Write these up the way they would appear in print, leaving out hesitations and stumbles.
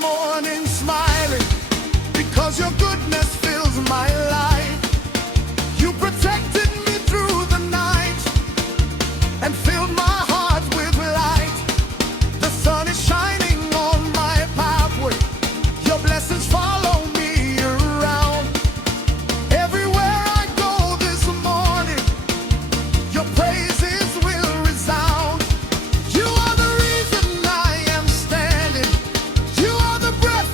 morning smiling, because your goodness fills my life. You protected me through the night and filled my heart with light. The sun is shining on my pathway. Your blessings follow me around. Everywhere I go this morning, your praises will resound. You are the reason I am standing. You are the breath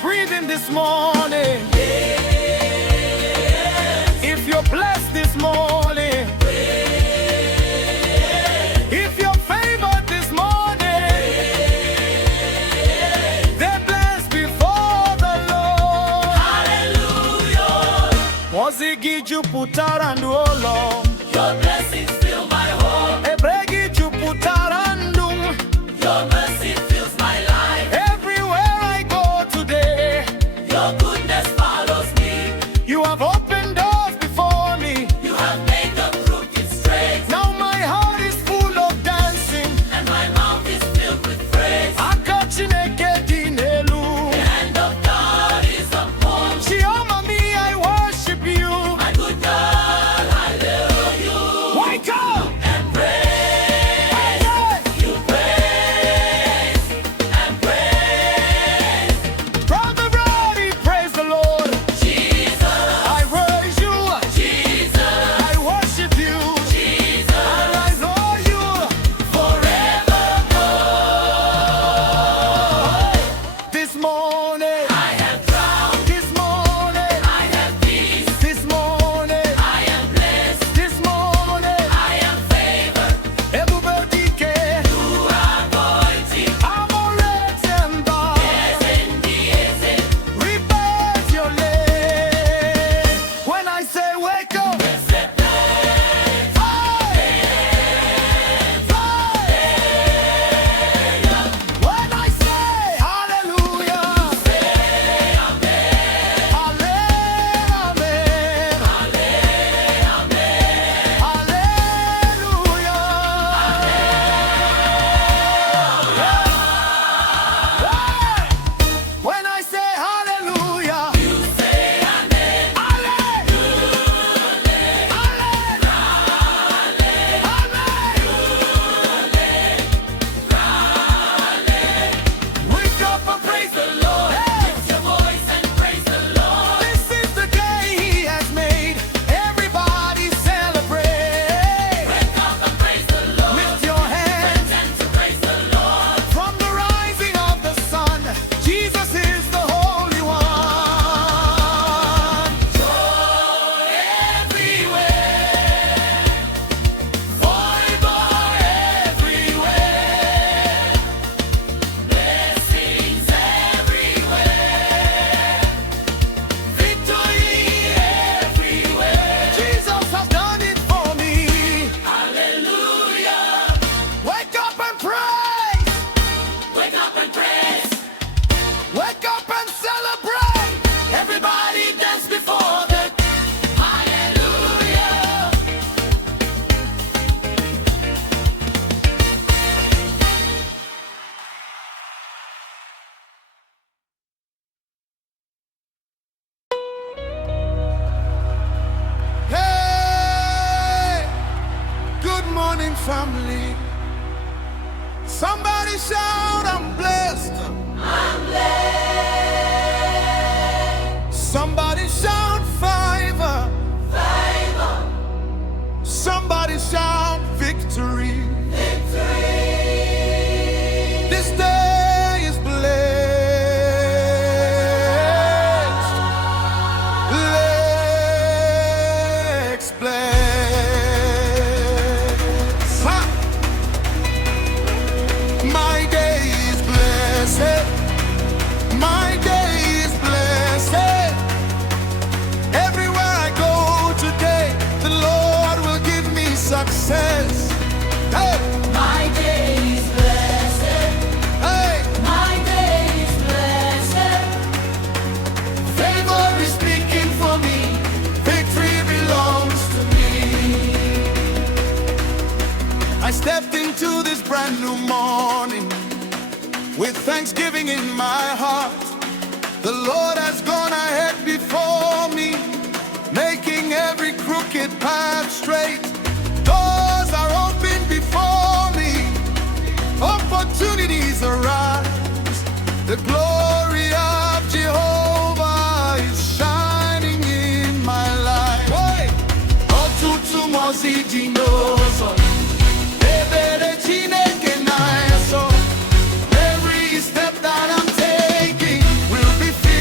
breathing this morning, if you're blessed this morning, if you're favored this morning, they're blessed before the Lord. Hallelujah. Mozigi juputarandu olo. Your blessings fill my home. Ebregi juputarandum. Your mercy fills my life. Everywhere I go today, your goodness follows me. You have opened doors before me. You have made the crooked straight. Now my heart is full of dancing, and my mouth is filled with praise. Akachineke dinelu. The hand of God is upon me. Chioma me, I worship you. My good God, I love you. Wake up and praise. You praise and praise. From the body, praise the Lord. Jesus, I praise you. Jesus, I worship you. Jesus, I rise on you forevermore. This morning I have drowned. This morning I have peace. This morning I am blessed. This morning I am favored. Everybody can. You are mighty. I'm already embarked. Yes, indeed, yes, it. Rebirth your land. When I say wake up, when I say hallelujah, when I say hallelujah, you say amen. Wake up and praise the Lord. Lift your voice and praise the Lord. This is the day He has made. Everybody celebrate. Wake up and praise the Lord. Lift your hands and to praise the Lord. From the rising of the sun, Jesus is the Holy One. Joy everywhere, forever everywhere, blessings everywhere, victory everywhere. Jesus has done it for me. Hallelujah. Wake up and praise. Wake up and praise. Wake up and celebrate. Everybody dance before the hallelujah. Hey, good morning, family. Somebody shout, I'm blessed. Somebody shout, favor. Somebody shout, victory. This day is blessed. Legs blessed. Ha! My day is blessed. My day is blessed. Everywhere I go today, the Lord will give me success. Hey! My day is blessed. Hey! My day is blessed. Favor is speaking for me. Victory belongs to me. I stepped into this brand new morning with thanksgiving in my heart. The Lord has gone ahead before me, making every crooked path straight. Doors are open before me. Opportunities arise. The glory of Jehovah is shining in my life. Hey! Ọtụtụ mozidi n'ụzọ, ebere Chineke na-eso. Every step that I'm taking will be filled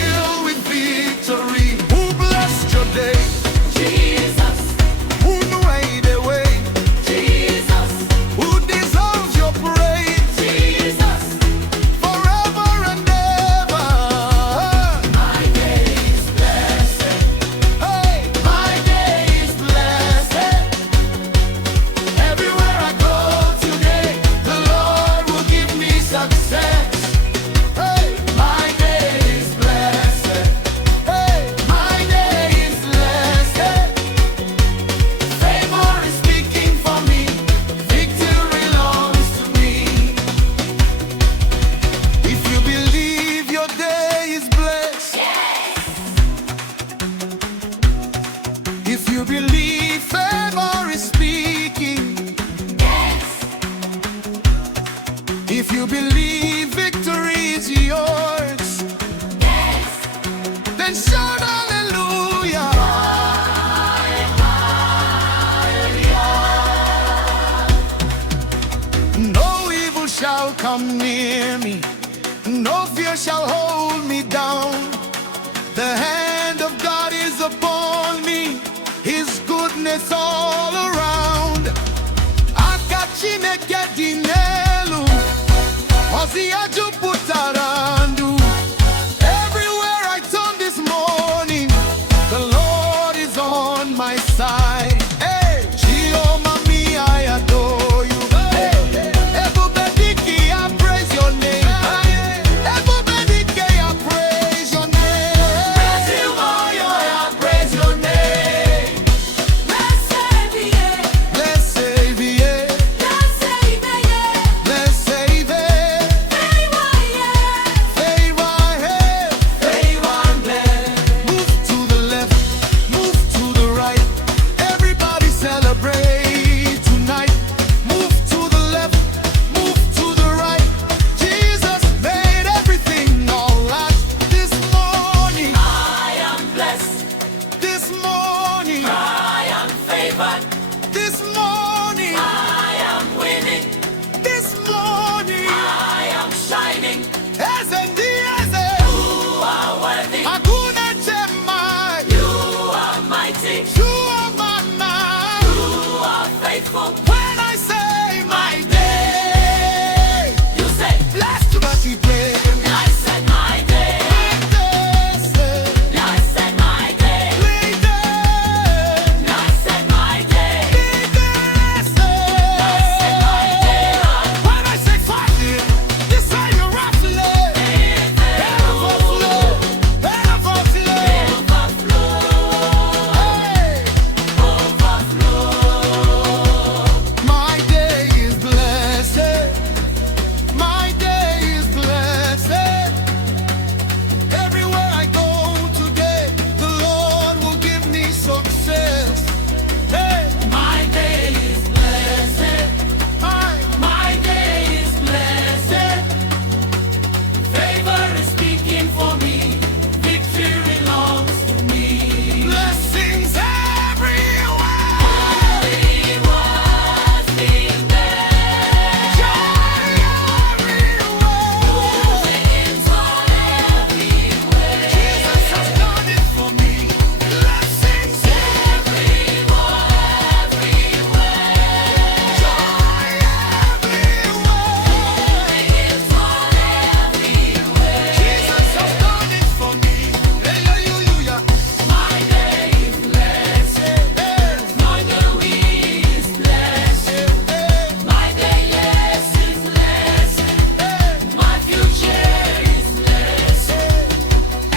If you believe favor is speaking, if you believe victory is yours, then shout hallelujah. No evil shall come near me, no fear shall hold me down. The hand of God is upon me, His goodness all around. Akachine gedinelu, oziaju putarandu. Everywhere I turn this morning, the Lord is on my side. Hey, Chisom, I adore you. Hey, everybody, I praise your name. Everybody, I praise your name. I praise your name. Let's save it. Let's save it. Favor ahead. Move to the left, move to the right. Everybody celebrate tonight. Move to the left, move to the right. Jesus made everything all right. This morning, I am blessed, this morning, I am favored, this morning, I am winning, this morning. I am shining. As and the as You are worthy, Hakuna chema. you are mighty, You are my man. you are faithful. When I say my day, You say, blessed to be praised. I said my day, I said my day, I said my day, I said my day. When I say fire, you say you're roughly. Better for flow. My day is blessed. My day is blessed. Everywhere I go today, the Lord will give me success. Hey, My day is blessed, my my day is blessed. Favor is speaking for me, victory belongs to me. blessings everywhere. He was in there, Joy everywhere. things all everywhere. Jesus has done it for me. Blessings Everywhere, joy everywhere. things all everywhere. Jesus has done it for me. Hallelujah. My day is blessed, Hey, my day is blessed. hey, My day, yes, is blessed. hey. My future is blessed.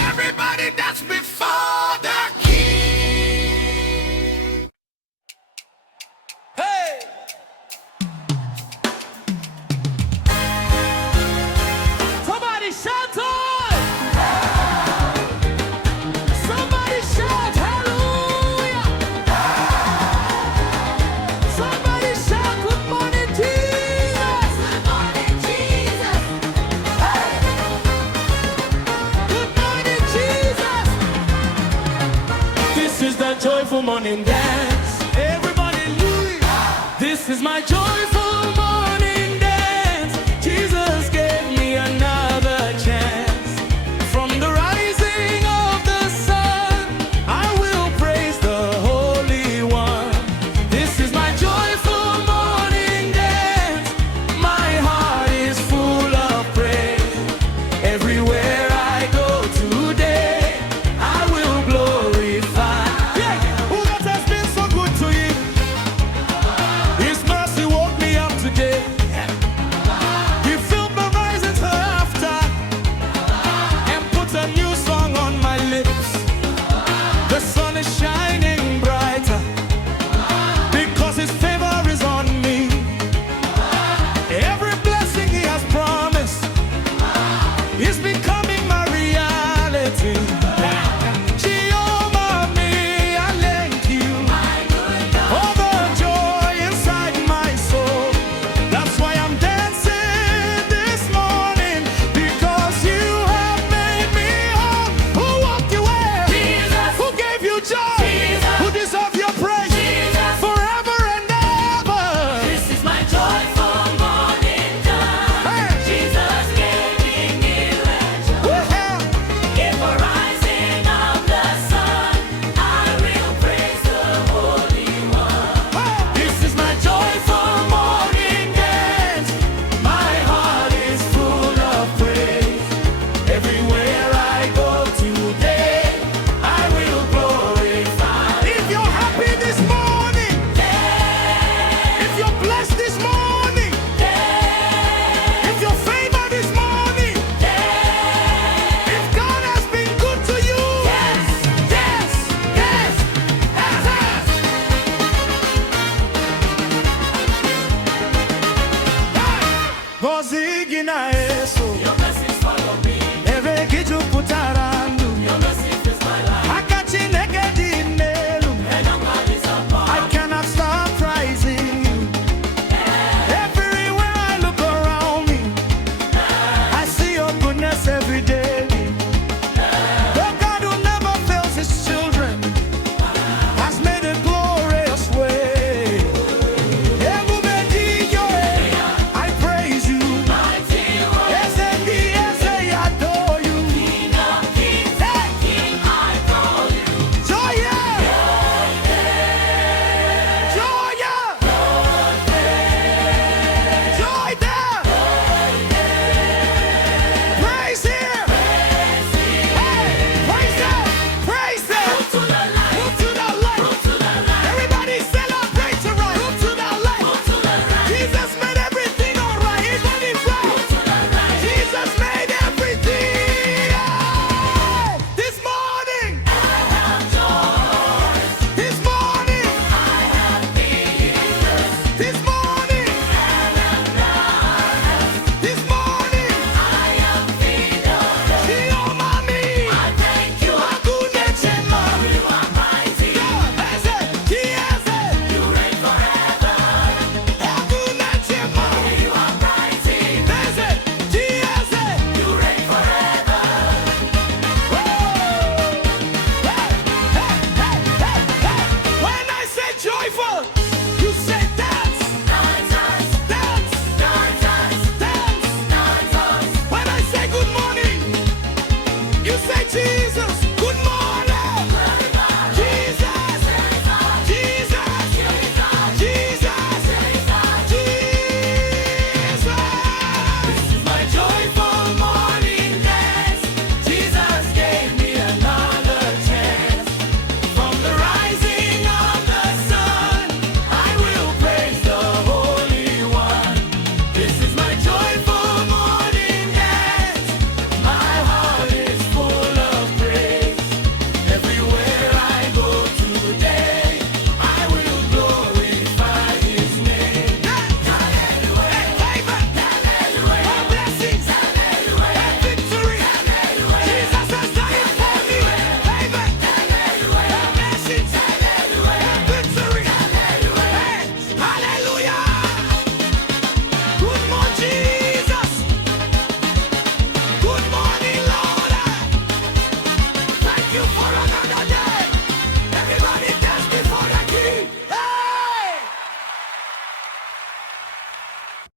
Everybody that's before the King. Hey. Somebody shout on! Somebody shout hallelujah! Somebody shout good morning Jesus! Good morning, Jesus. Good morning Jesus! This is the joyful morning dance. Everybody leave. This is my joyful morning dance. Jesus gave me another chance. From the rising of the sun, I will praise the Holy One. This is my joyful morning dance. My heart is full of praise. Everywhere I go today, I will glorify. Yeah, who that has been so good to you? His mercy woke me you for another day.